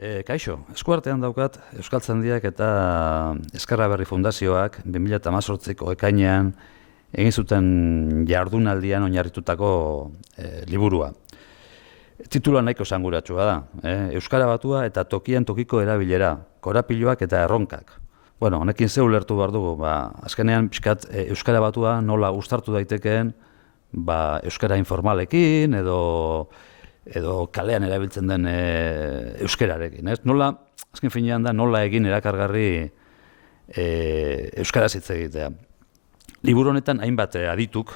Kaixo, eskuartean daukat Euskaltzaindiak eta Ezkerraberri Fundazioak 2018ko ekainean egin zuten jardunaldian oinarritutako liburua. Titulua nahiko esanguratsua da, Euskara batua eta tokian tokiko erabilera, korapiloak eta erronkak. Bueno, honekin ze ulertu behar dugu, azkenean pixkat Euskara batua nola uztartu daitekeen Euskara informalekin edo kalean erabiltzen den euskararekin. Nola, azken finean da, nola egin erakargarri euskaraz hitz egitea. Liburu honetan hainbat adituk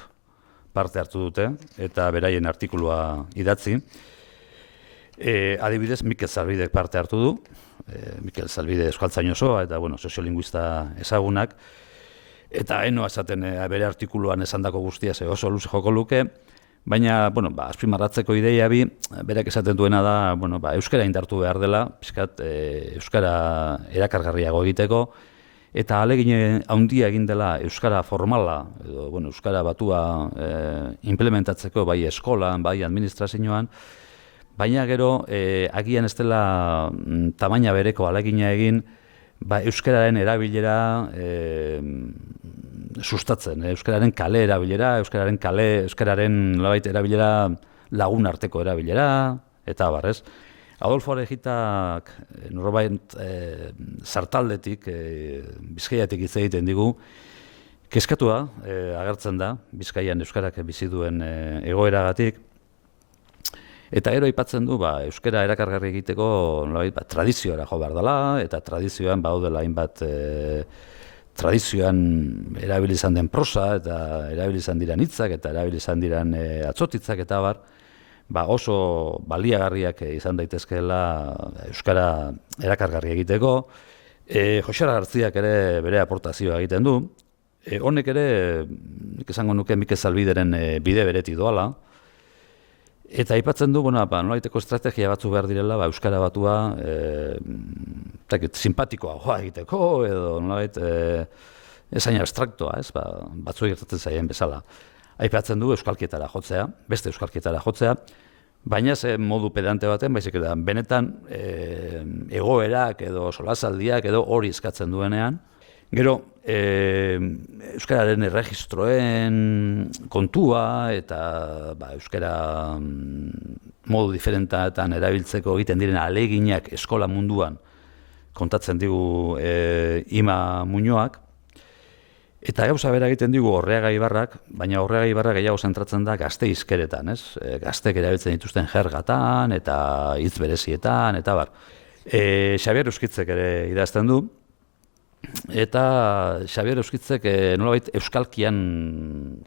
parte hartu dute eta beraien artikulua idatzi. Adibidez, Mikel Zalbidek parte hartu du. Mikel Zalbide euskaltzain osoa eta soziolinguista ezagunak. Eta enoa esaten bere artikuluan esandako guztia oso luze joko luke. Baina, azpimarratzeko ideia berak esaten duena da, euskara indartu behar dela, pixkat euskara erakargarriago egiteko, eta ahalegin handia egin dela euskara formala, edo euskara batua implementatzeko bai eskolan, bai administrazioan, baina gero agian ez dela tamaina bereko ahalegina egin, euskararen erabilera sustatzen, euskararen kale erabilera, euskararen erabilera lagun arteko erabilera, eta abar, ez? Adolfo Arejitak norbait Sartaldetik, Bizkaiatik hitz egiten digu, kezkatua agertzen da, Bizkaian euskarak bizi duen egoeragatik, eta gero aipatzen du euskara erakargarri egiteko tradizioara jo behar dela, eta tradizioan daudela hainbat tradizioan erabili izan den prosa, eta erabili izan diren hitzak, eta erabili izan diren atzotitzak, eta oso baliagarriak izan daitezkeela euskara erakargarri egiteko. Joxara Gartziak ere bere aportazioa egiten du. Honek ere, nik esango nuke Mikel Zalbideren bide bereti doala. Eta aipatzen du, nolaiteko estrategia batzu behar direla, euskara batua simpatikoa egiteko, edo nolait esain abstraktoa, batzu gertatzen zaien bezala. Aipatzen du euskalkietara jotzea, beste euskalkietara jotzea, baina ze modu pedante baten, baizik eta benetan egoerak edo solasaldiak edo hori eskatzen duenean. Gero, euskararen erregistroen kontua eta euskara modu diferentetan erabiltzeko egiten diren ahaleginak eskola munduan kontatzen digu Ima Muñoak. Eta gauza bera egiten digu Orreaga Ibarrak, baina Orreaga Ibarrak gehiago zentratzen da gazte hizkeretan, gaztek erabiltzen dituzten jergatan eta hitz berezietan, eta bar. Xabier Euskitzek ere idazten du, eta Xabier Euskitzek nolabait euskalkian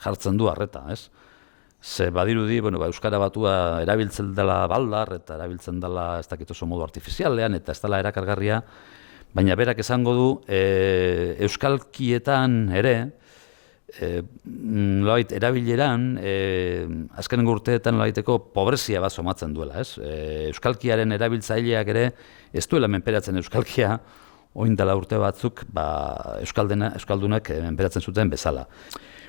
jartzen du arreta, Ze badirudi, euskara batua erabiltzen dela baldar, eta erabiltzen dela ez dakit oso modu artifizialean, eta ez dela erakargarria, baina berak esango du euskalkietan ere, nolabait erabileran, azkenengo urteetan nolabaiteko pobrezia bat somatzen duela, Euskalkiaren erabiltzaileak ere ez duela menperatzen euskalkia, oin dela urte batzuk euskaldunak menperatzen zuten bezala.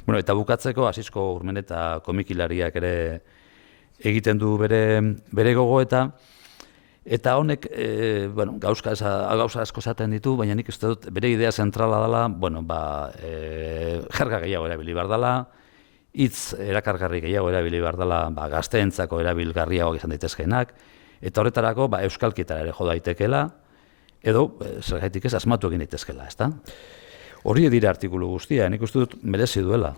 Eta bukatzeko Asisko Urmeneta komikilariak ere egiten du bere gogoeta, eta honek gauza asko esaten ditu, baina nik uste dut bere idea zentrala dela, jerga gehiago erabili behar dela, hitz erakargarri gehiago erabili behar dela, gazteentzako erabilgarriagoak izan daitezkeenak, eta horretarako euskalkietara ere jo daitekeela, edo, zergaitik ez, asmatu egin daitezkeela, ezta? Hori dira artikulu guztia, nik uste dut merezi duela,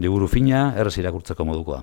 liburu fina, errez irakurtzeko modukoa.